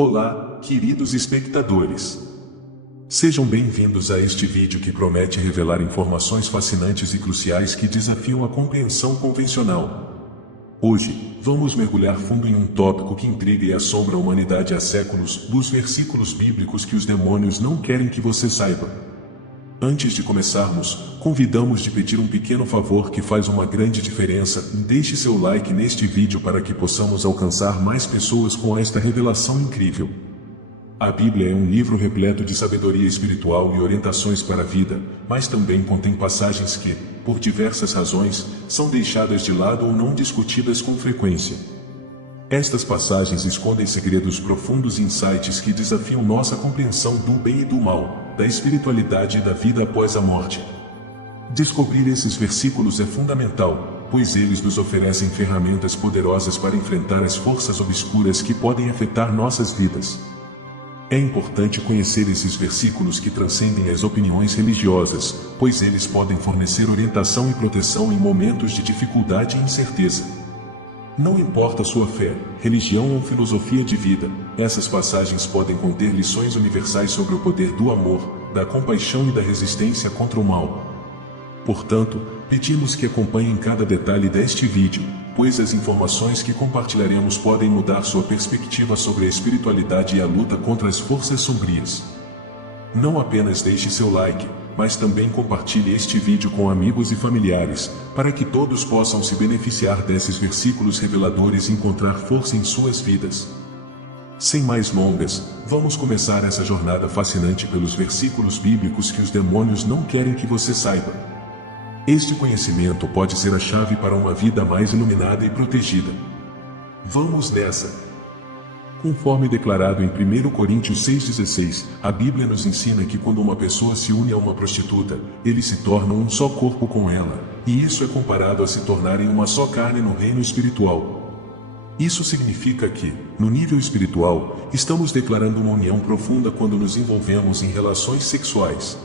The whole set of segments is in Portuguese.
Olá, queridos espectadores. Sejam bem-vindos a este vídeo que promete revelar informações fascinantes e cruciais que desafiam a compreensão convencional. Hoje, vamos mergulhar fundo em um tópico que intriga e assombra a humanidade há séculos, os versículos bíblicos que os demônios não querem que você saiba. Antes de começarmos, convidamos de pedir um pequeno favor que faz uma grande diferença. Deixe seu like neste vídeo para que possamos alcançar mais pessoas com esta revelação incrível. A Bíblia é um livro repleto de sabedoria espiritual e orientações para a vida, mas também contém passagens que, por diversas razões, são deixadas de lado ou não discutidas com frequência. Estas passagens escondem segredos profundos e insights que desafiam nossa compreensão do bem e do mal, da espiritualidade e da vida após a morte. Descobrir esses versículos é fundamental, pois eles nos oferecem ferramentas poderosas para enfrentar as forças obscuras que podem afetar nossas vidas. É importante conhecer esses versículos que transcendem as opiniões religiosas, pois eles podem fornecer orientação e proteção em momentos de dificuldade e incerteza. Não importa sua fé, religião ou filosofia de vida, essas passagens podem conter lições universais sobre o poder do amor, da compaixão e da resistência contra o mal. Portanto, pedimos que acompanhem cada detalhe deste vídeo, pois as informações que compartilharemos podem mudar sua perspectiva sobre a espiritualidade e a luta contra as forças sombrias. Não apenas deixe seu like, mas também compartilhe este vídeo com amigos e familiares, para que todos possam se beneficiar desses versículos reveladores e encontrar força em suas vidas. Sem mais longas, vamos começar essa jornada fascinante pelos versículos bíblicos que os demônios não querem que você saiba. Este conhecimento pode ser a chave para uma vida mais iluminada e protegida. Vamos nessa! Conforme declarado em 1 Coríntios 6,16, a Bíblia nos ensina que quando uma pessoa se une a uma prostituta, eles se tornam um só corpo com ela, e isso é comparado a se tornarem uma só carne no reino espiritual. Isso significa que, no nível espiritual, estamos declarando uma união profunda quando nos envolvemos em relações sexuais.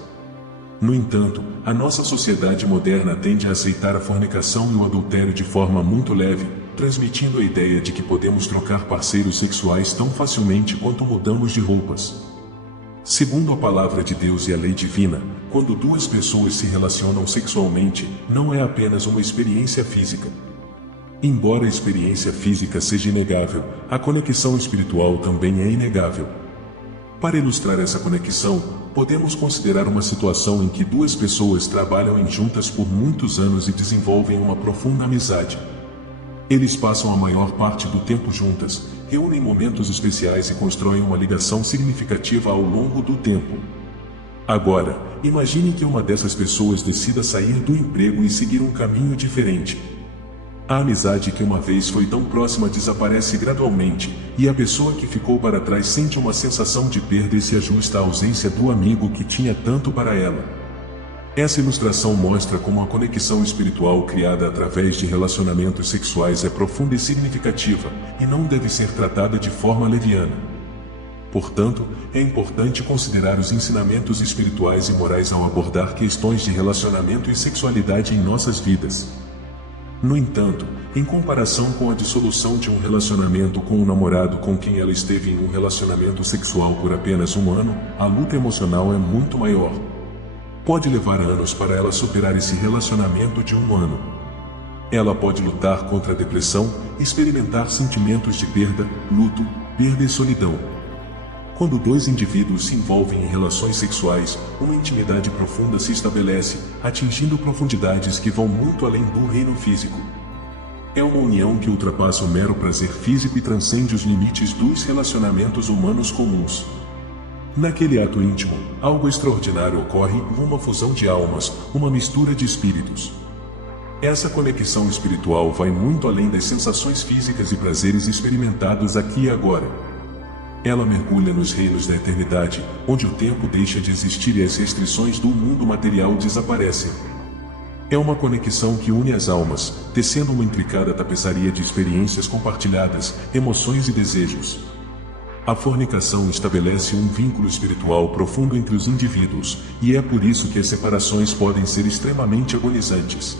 No entanto, a nossa sociedade moderna tende a aceitar a fornicação e o adultério de forma muito leve, transmitindo a ideia de que podemos trocar parceiros sexuais tão facilmente quanto mudamos de roupas. Segundo a palavra de Deus e a lei divina, quando duas pessoas se relacionam sexualmente, não é apenas uma experiência física. Embora a experiência física seja inegável, a conexão espiritual também é inegável. Para ilustrar essa conexão, podemos considerar uma situação em que duas pessoas trabalham juntas por muitos anos e desenvolvem uma profunda amizade. Eles passam a maior parte do tempo juntas, reúnem momentos especiais e constroem uma ligação significativa ao longo do tempo. Agora, imagine que uma dessas pessoas decida sair do emprego e seguir um caminho diferente. A amizade que uma vez foi tão próxima desaparece gradualmente, e a pessoa que ficou para trás sente uma sensação de perda e se ajusta à ausência do amigo que tinha tanto para ela. Essa ilustração mostra como a conexão espiritual criada através de relacionamentos sexuais é profunda e significativa, e não deve ser tratada de forma leviana. Portanto, é importante considerar os ensinamentos espirituais e morais ao abordar questões de relacionamento e sexualidade em nossas vidas. No entanto, em comparação com a dissolução de um relacionamento com um namorado com quem ela esteve em um relacionamento sexual por apenas um ano, a luta emocional é muito maior. Pode levar anos para ela superar esse relacionamento de um ano. Ela pode lutar contra a depressão, experimentar sentimentos de perda, luto, perda e solidão. Quando dois indivíduos se envolvem em relações sexuais, uma intimidade profunda se estabelece, atingindo profundidades que vão muito além do reino físico. É uma união que ultrapassa o mero prazer físico e transcende os limites dos relacionamentos humanos comuns. Naquele ato íntimo, algo extraordinário ocorre, uma fusão de almas, uma mistura de espíritos. Essa conexão espiritual vai muito além das sensações físicas e prazeres experimentados aqui e agora. Ela mergulha nos reinos da eternidade, onde o tempo deixa de existir e as restrições do mundo material desaparecem. É uma conexão que une as almas, tecendo uma intricada tapeçaria de experiências compartilhadas, emoções e desejos. A fornicação estabelece um vínculo espiritual profundo entre os indivíduos, e é por isso que as separações podem ser extremamente agonizantes.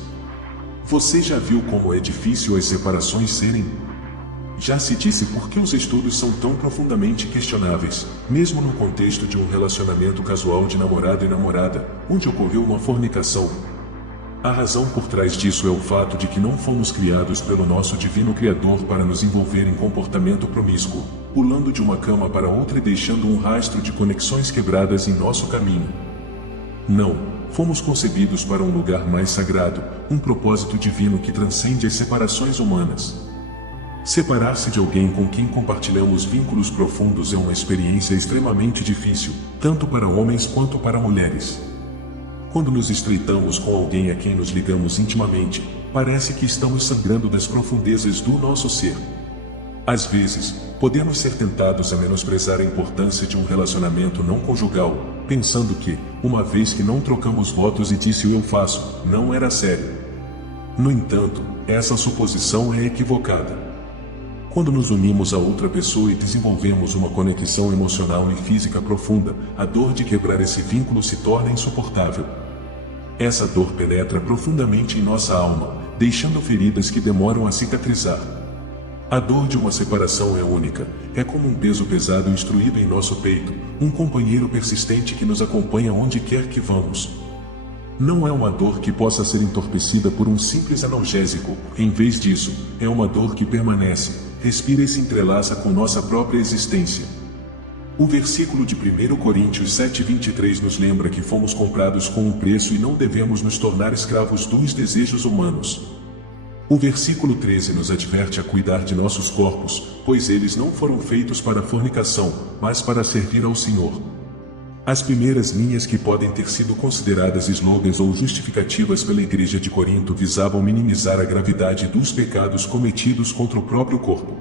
Você já viu como é difícil as separações serem? Já se disse por que os estudos são tão profundamente questionáveis, mesmo no contexto de um relacionamento casual de namorado e namorada, onde ocorreu uma fornicação. A razão por trás disso é o fato de que não fomos criados pelo nosso divino Criador para nos envolver em comportamento promíscuo, pulando de uma cama para outra e deixando um rastro de conexões quebradas em nosso caminho. Não, fomos concebidos para um lugar mais sagrado, um propósito divino que transcende as separações humanas. Separar-se de alguém com quem compartilhamos vínculos profundos é uma experiência extremamente difícil, tanto para homens quanto para mulheres. Quando nos estreitamos com alguém a quem nos ligamos intimamente, parece que estamos sangrando das profundezas do nosso ser. Às vezes, podemos ser tentados a menosprezar a importância de um relacionamento não conjugal, pensando que, uma vez que não trocamos votos e disse o eu faço, não era sério. No entanto, essa suposição é equivocada. Quando nos unimos a outra pessoa e desenvolvemos uma conexão emocional e física profunda, a dor de quebrar esse vínculo se torna insuportável. Essa dor penetra profundamente em nossa alma, deixando feridas que demoram a cicatrizar. A dor de uma separação é única, é como um peso pesado instruído em nosso peito, um companheiro persistente que nos acompanha onde quer que vamos. Não é uma dor que possa ser entorpecida por um simples analgésico, em vez disso, é uma dor que permanece, respira e se entrelaça com nossa própria existência. O versículo de 1 Coríntios 7:23 nos lembra que fomos comprados com um preço e não devemos nos tornar escravos dos desejos humanos. O versículo 13 nos adverte a cuidar de nossos corpos, pois eles não foram feitos para a fornicação, mas para servir ao Senhor. As primeiras linhas que podem ter sido consideradas slogans ou justificativas pela Igreja de Corinto visavam minimizar a gravidade dos pecados cometidos contra o próprio corpo.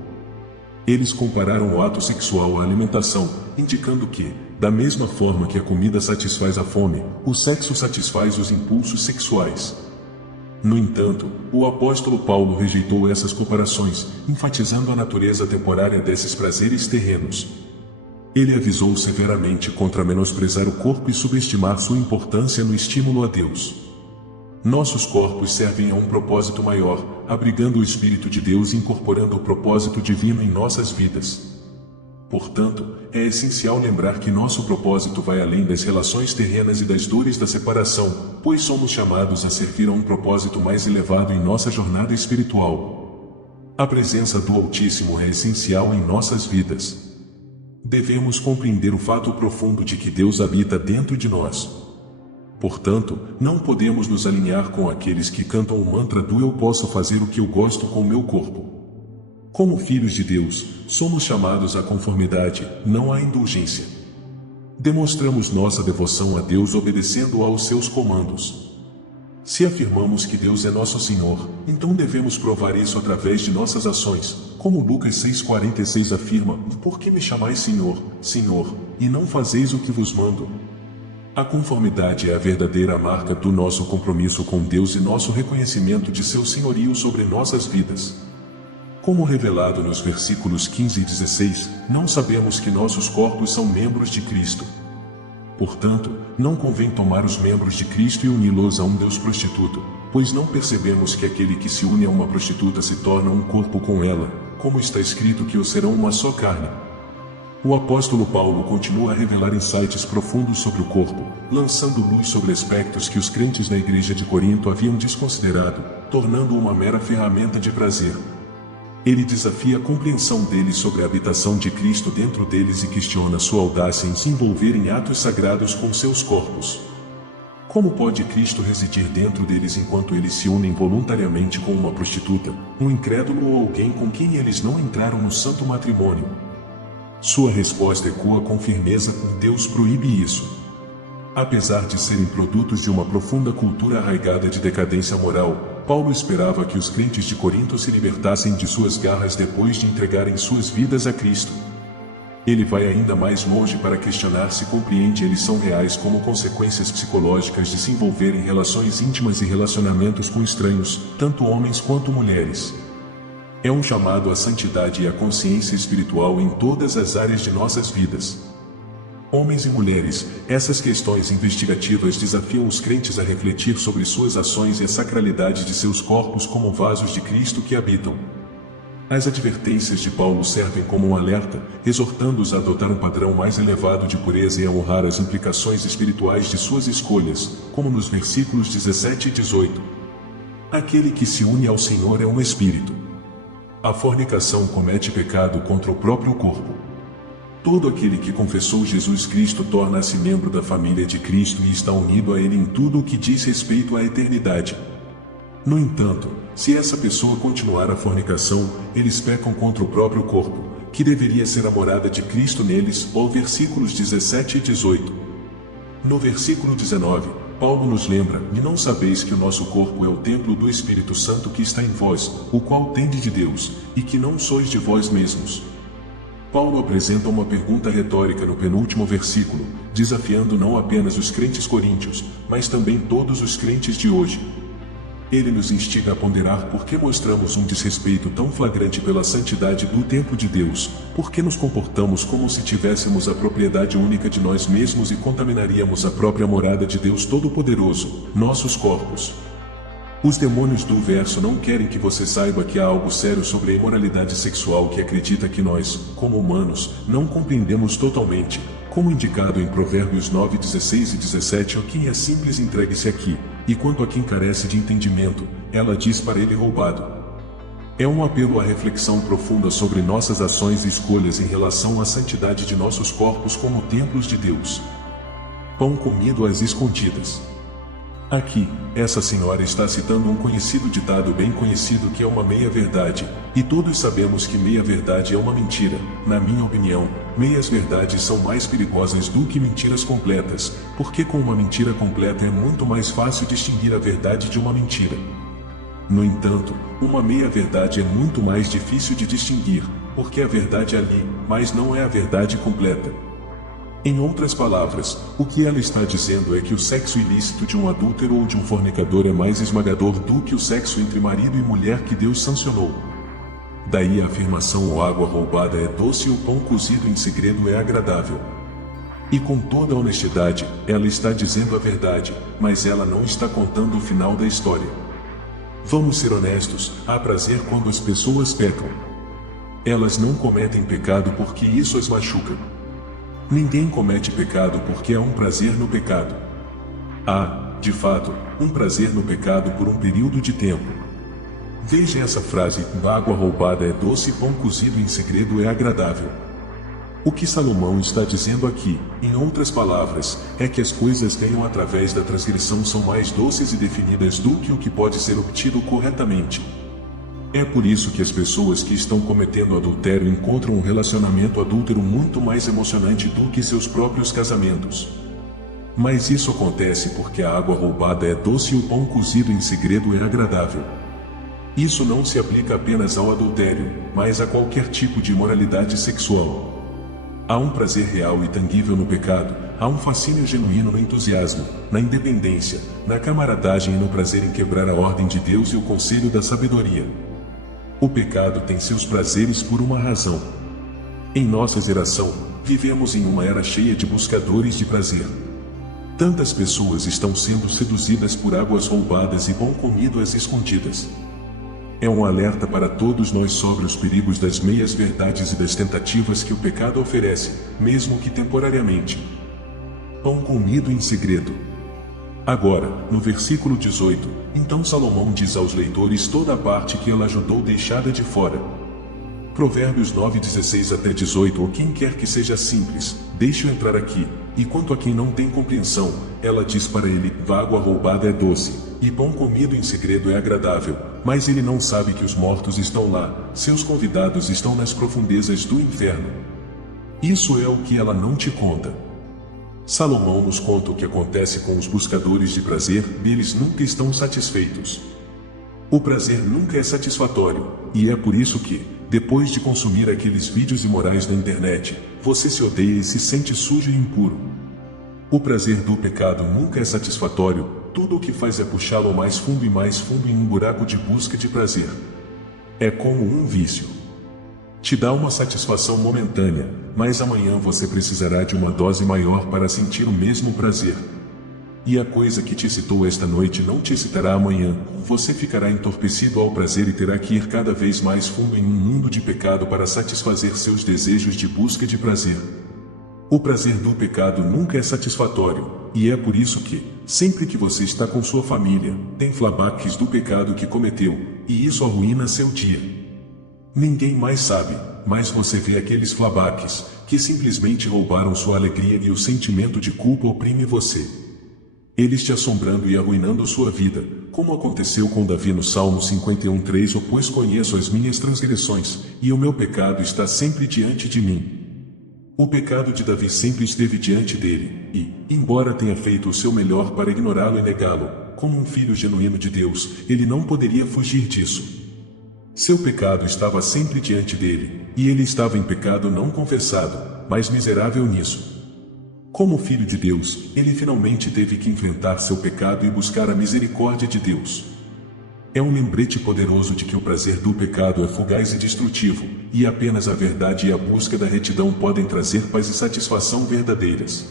Eles compararam o ato sexual à alimentação, indicando que, da mesma forma que a comida satisfaz a fome, o sexo satisfaz os impulsos sexuais. No entanto, o apóstolo Paulo rejeitou essas comparações, enfatizando a natureza temporária desses prazeres terrenos. Ele avisou severamente contra menosprezar o corpo e subestimar sua importância no estímulo a Deus. Nossos corpos servem a um propósito maior, abrigando o Espírito de Deus e incorporando o propósito divino em nossas vidas. Portanto, é essencial lembrar que nosso propósito vai além das relações terrenas e das dores da separação, pois somos chamados a servir a um propósito mais elevado em nossa jornada espiritual. A presença do Altíssimo é essencial em nossas vidas. Devemos compreender o fato profundo de que Deus habita dentro de nós. Portanto, não podemos nos alinhar com aqueles que cantam o mantra do eu posso fazer o que eu gosto com o meu corpo. Como filhos de Deus, somos chamados à conformidade, não à indulgência. Demonstramos nossa devoção a Deus obedecendo aos seus comandos. Se afirmamos que Deus é nosso Senhor, então devemos provar isso através de nossas ações, como Lucas 6,46 afirma: por que me chamais Senhor, Senhor, e não fazeis o que vos mando? A conformidade é a verdadeira marca do nosso compromisso com Deus e nosso reconhecimento de seu senhorio sobre nossas vidas. Como revelado nos versículos 15 e 16, não sabemos que nossos corpos são membros de Cristo. Portanto, não convém tomar os membros de Cristo e uni-los a um Deus prostituto, pois não percebemos que aquele que se une a uma prostituta se torna um corpo com ela, como está escrito que os serão uma só carne. O apóstolo Paulo continua a revelar insights profundos sobre o corpo, lançando luz sobre aspectos que os crentes da igreja de Corinto haviam desconsiderado, tornando-o uma mera ferramenta de prazer. Ele desafia a compreensão deles sobre a habitação de Cristo dentro deles e questiona sua audácia em se envolver em atos sagrados com seus corpos. Como pode Cristo residir dentro deles enquanto eles se unem voluntariamente com uma prostituta, um incrédulo ou alguém com quem eles não entraram no santo matrimônio? Sua resposta ecoa com firmeza: Deus proíbe isso. Apesar de serem produtos de uma profunda cultura arraigada de decadência moral, Paulo esperava que os crentes de Corinto se libertassem de suas garras depois de entregarem suas vidas a Cristo. Ele vai ainda mais longe para questionar se compreende eles são reais como consequências psicológicas de se envolver em relações íntimas e relacionamentos com estranhos, tanto homens quanto mulheres. É um chamado à santidade e à consciência espiritual em todas as áreas de nossas vidas. Homens e mulheres, essas questões investigativas desafiam os crentes a refletir sobre suas ações e a sacralidade de seus corpos como vasos de Cristo que habitam. As advertências de Paulo servem como um alerta, exortando-os a adotar um padrão mais elevado de pureza e a honrar as implicações espirituais de suas escolhas, como nos versículos 17 e 18. Aquele que se une ao Senhor é um espírito. A fornicação comete pecado contra o próprio corpo. Todo aquele que confessou Jesus Cristo torna-se membro da família de Cristo e está unido a Ele em tudo o que diz respeito à eternidade. No entanto, se essa pessoa continuar a fornicação, eles pecam contra o próprio corpo, que deveria ser a morada de Cristo neles, ou versículos 17 e 18. No versículo 19, Paulo nos lembra: e não sabeis que o nosso corpo é o templo do Espírito Santo que está em vós, o qual tende de Deus, e que não sois de vós mesmos. Paulo apresenta uma pergunta retórica no penúltimo versículo, desafiando não apenas os crentes coríntios, mas também todos os crentes de hoje. Ele nos instiga a ponderar por que mostramos um desrespeito tão flagrante pela santidade do templo de Deus, por que nos comportamos como se tivéssemos a propriedade única de nós mesmos e contaminaríamos a própria morada de Deus Todo-Poderoso, nossos corpos. Os demônios do verso não querem que você saiba que há algo sério sobre a imoralidade sexual que acredita que nós, como humanos, não compreendemos totalmente, como indicado em Provérbios 9, 16 e 17. O quem é simples entregue-se aqui, e quanto a quem carece de entendimento, ela diz para ele roubado. É um apelo à reflexão profunda sobre nossas ações e escolhas em relação à santidade de nossos corpos como templos de Deus. Pão comido às escondidas. Aqui, essa senhora está citando um conhecido ditado bem conhecido que é uma meia-verdade, e todos sabemos que meia-verdade é uma mentira. Na minha opinião, meias-verdades são mais perigosas do que mentiras completas, porque com uma mentira completa é muito mais fácil distinguir a verdade de uma mentira. No entanto, uma meia-verdade é muito mais difícil de distinguir, porque a verdade é ali, mas não é a verdade completa. Em outras palavras, o que ela está dizendo é que o sexo ilícito de um adúltero ou de um fornicador é mais esmagador do que o sexo entre marido e mulher que Deus sancionou. Daí a afirmação: a água roubada é doce e o pão cozido em segredo é agradável. E com toda a honestidade, ela está dizendo a verdade, mas ela não está contando o final da história. Vamos ser honestos, há prazer quando as pessoas pecam. Elas não cometem pecado porque isso as machuca. Ninguém comete pecado porque há um prazer no pecado. Há, de fato, um prazer no pecado por um período de tempo. Veja essa frase: água roubada é doce e pão cozido em segredo é agradável. O que Salomão está dizendo aqui, em outras palavras, é que as coisas ganham através da transgressão são mais doces e definidas do que o que pode ser obtido corretamente. É por isso que as pessoas que estão cometendo adultério encontram um relacionamento adúltero muito mais emocionante do que seus próprios casamentos. Mas isso acontece porque a água roubada é doce e o pão cozido em segredo é agradável. Isso não se aplica apenas ao adultério, mas a qualquer tipo de imoralidade sexual. Há um prazer real e tangível no pecado, há um fascínio genuíno no entusiasmo, na independência, na camaradagem e no prazer em quebrar a ordem de Deus e o conselho da sabedoria. O pecado tem seus prazeres por uma razão. Em nossa geração, vivemos em uma era cheia de buscadores de prazer. Tantas pessoas estão sendo seduzidas por águas roubadas e pão comido às escondidas. É um alerta para todos nós sobre os perigos das meias-verdades e das tentativas que o pecado oferece, mesmo que temporariamente. Pão comido em segredo. Agora, no versículo 18, então Salomão diz aos leitores toda a parte que ela ajudou deixada de fora. Provérbios 9, 16 até 18. Ou quem quer que seja simples, deixe-o entrar aqui, e quanto a quem não tem compreensão, ela diz para ele: água roubada é doce, e pão comido em segredo é agradável, mas ele não sabe que os mortos estão lá, seus convidados estão nas profundezas do inferno. Isso é o que ela não te conta. Salomão nos conta o que acontece com os buscadores de prazer: eles nunca estão satisfeitos. O prazer nunca é satisfatório, e é por isso que, depois de consumir aqueles vídeos imorais da internet, você se odeia e se sente sujo e impuro. O prazer do pecado nunca é satisfatório, tudo o que faz é puxá-lo mais fundo em um buraco de busca de prazer. É como um vício. Te dá uma satisfação momentânea, mas amanhã você precisará de uma dose maior para sentir o mesmo prazer. E a coisa que te excitou esta noite não te excitará amanhã. Você ficará entorpecido ao prazer e terá que ir cada vez mais fundo em um mundo de pecado para satisfazer seus desejos de busca de prazer. O prazer do pecado nunca é satisfatório, e é por isso que, sempre que você está com sua família, tem flashbacks do pecado que cometeu, e isso arruína seu dia. Ninguém mais sabe, mas você vê aqueles flashbacks, que simplesmente roubaram sua alegria e o sentimento de culpa oprime você. Eles te assombrando e arruinando sua vida, como aconteceu com Davi no Salmo 51:3, pois conheço as minhas transgressões, e o meu pecado está sempre diante de mim. O pecado de Davi sempre esteve diante dele, e, embora tenha feito o seu melhor para ignorá-lo e negá-lo, como um filho genuíno de Deus, ele não poderia fugir disso. Seu pecado estava sempre diante dele, e ele estava em pecado não confessado, mas miserável nisso. Como filho de Deus, ele finalmente teve que enfrentar seu pecado e buscar a misericórdia de Deus. É um lembrete poderoso de que o prazer do pecado é fugaz e destrutivo, e apenas a verdade e a busca da retidão podem trazer paz e satisfação verdadeiras.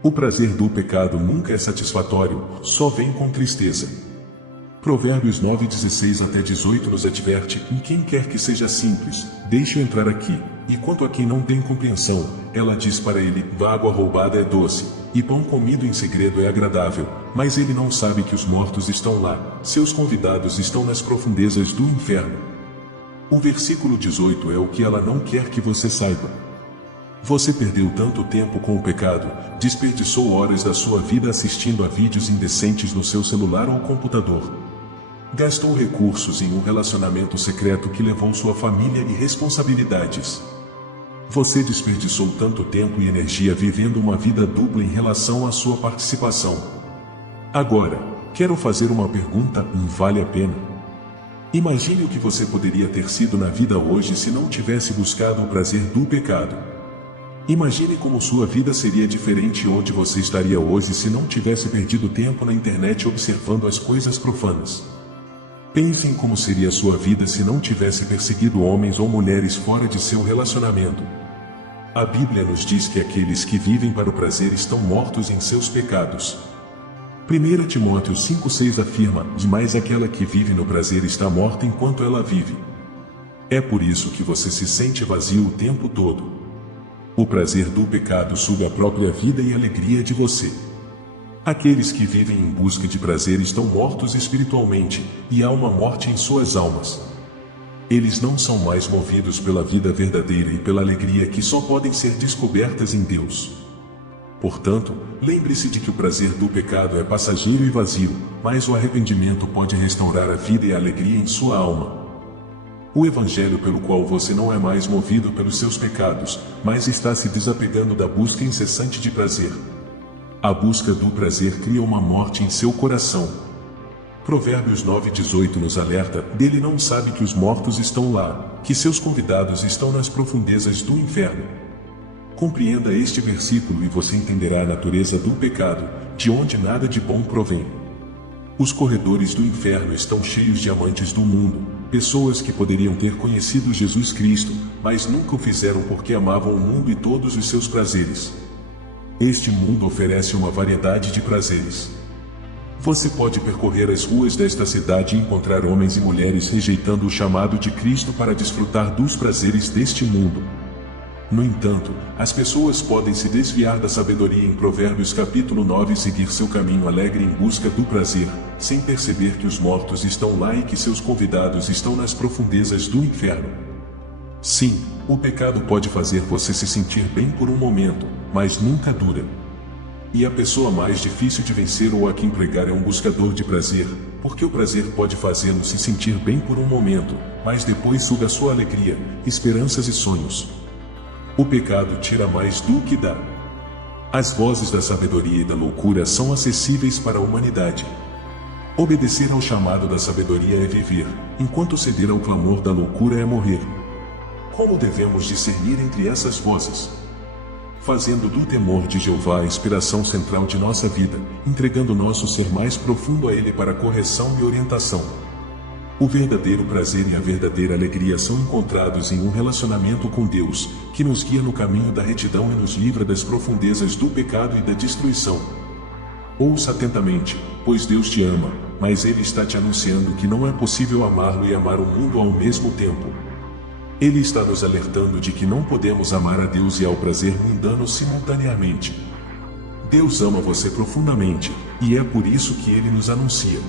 O prazer do pecado nunca é satisfatório, só vem com tristeza. Provérbios 9:16-18 nos adverte: em quem quer que seja simples, deixe-o entrar aqui, e quanto a quem não tem compreensão, ela diz para ele: água roubada é doce, e pão comido em segredo é agradável, mas ele não sabe que os mortos estão lá, seus convidados estão nas profundezas do inferno. O versículo 18 é o que ela não quer que você saiba. Você perdeu tanto tempo com o pecado, desperdiçou horas da sua vida assistindo a vídeos indecentes no seu celular ou computador. Gastou recursos em um relacionamento secreto que levou sua família e responsabilidades. Você desperdiçou tanto tempo e energia vivendo uma vida dupla em relação à sua participação. Agora, quero fazer uma pergunta: vale a pena? Imagine o que você poderia ter sido na vida hoje se não tivesse buscado o prazer do pecado. Imagine como sua vida seria diferente e onde você estaria hoje se não tivesse perdido tempo na internet observando as coisas profanas. Pense em como seria sua vida se não tivesse perseguido homens ou mulheres fora de seu relacionamento. A Bíblia nos diz que aqueles que vivem para o prazer estão mortos em seus pecados. 1 Timóteo 5:6 afirma: mas aquela que vive no prazer está morta enquanto ela vive. É por isso que você se sente vazio o tempo todo. O prazer do pecado suga a própria vida e alegria de você. Aqueles que vivem em busca de prazer estão mortos espiritualmente, e há uma morte em suas almas. Eles não são mais movidos pela vida verdadeira e pela alegria que só podem ser descobertas em Deus. Portanto, lembre-se de que o prazer do pecado é passageiro e vazio, mas o arrependimento pode restaurar a vida e a alegria em sua alma. O evangelho pelo qual você não é mais movido pelos seus pecados, mas está se desapegando da busca incessante de prazer. A busca do prazer cria uma morte em seu coração. Provérbios 9:18 nos alerta: dele não sabe que os mortos estão lá, que seus convidados estão nas profundezas do inferno. Compreenda este versículo e você entenderá a natureza do pecado, de onde nada de bom provém. Os corredores do inferno estão cheios de amantes do mundo, pessoas que poderiam ter conhecido Jesus Cristo, mas nunca o fizeram porque amavam o mundo e todos os seus prazeres. Este mundo oferece uma variedade de prazeres. Você pode percorrer as ruas desta cidade e encontrar homens e mulheres rejeitando o chamado de Cristo para desfrutar dos prazeres deste mundo. No entanto, as pessoas podem se desviar da sabedoria em Provérbios capítulo 9 e seguir seu caminho alegre em busca do prazer, sem perceber que os mortos estão lá e que seus convidados estão nas profundezas do inferno. Sim, o pecado pode fazer você se sentir bem por um momento, mas nunca dura. E a pessoa mais difícil de vencer ou a quem pregar é um buscador de prazer, porque o prazer pode fazê-lo se sentir bem por um momento, mas depois suga sua alegria, esperanças e sonhos. O pecado tira mais do que dá. As vozes da sabedoria e da loucura são acessíveis para a humanidade. Obedecer ao chamado da sabedoria é viver, enquanto ceder ao clamor da loucura é morrer. Como devemos discernir entre essas vozes? Fazendo do temor de Jeová a inspiração central de nossa vida, entregando nosso ser mais profundo a Ele para correção e orientação. O verdadeiro prazer e a verdadeira alegria são encontrados em um relacionamento com Deus, que nos guia no caminho da retidão e nos livra das profundezas do pecado e da destruição. Ouça atentamente, pois Deus te ama, mas Ele está te anunciando que não é possível amá-lo e amar o mundo ao mesmo tempo. Ele está nos alertando de que não podemos amar a Deus e ao prazer mundano simultaneamente. Deus ama você profundamente, e é por isso que Ele nos anuncia.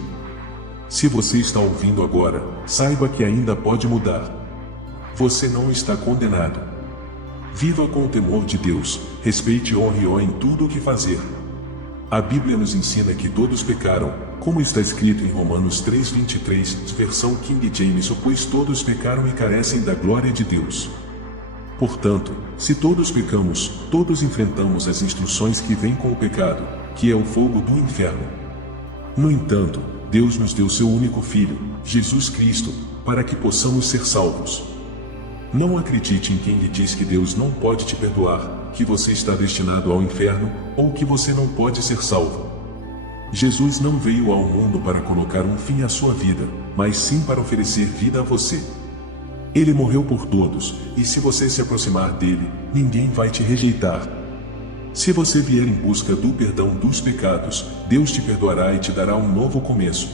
Se você está ouvindo agora, saiba que ainda pode mudar. Você não está condenado. Viva com o temor de Deus, respeite e honre-o em tudo o que fazer. A Bíblia nos ensina que todos pecaram, como está escrito em Romanos 3:23, versão King James, pois todos pecaram e carecem da glória de Deus. Portanto, se todos pecamos, todos enfrentamos as instruções que vêm com o pecado, que é o fogo do inferno. No entanto, Deus nos deu seu único Filho, Jesus Cristo, para que possamos ser salvos. Não acredite em quem lhe diz que Deus não pode te perdoar, que você está destinado ao inferno, ou que você não pode ser salvo. Jesus não veio ao mundo para colocar um fim à sua vida, mas sim para oferecer vida a você. Ele morreu por todos, e se você se aproximar dele, ninguém vai te rejeitar. Se você vier em busca do perdão dos pecados, Deus te perdoará e te dará um novo começo.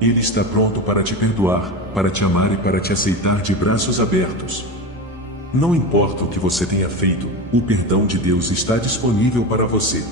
Ele está pronto para te perdoar, para te amar e para te aceitar de braços abertos. Não importa o que você tenha feito, o perdão de Deus está disponível para você.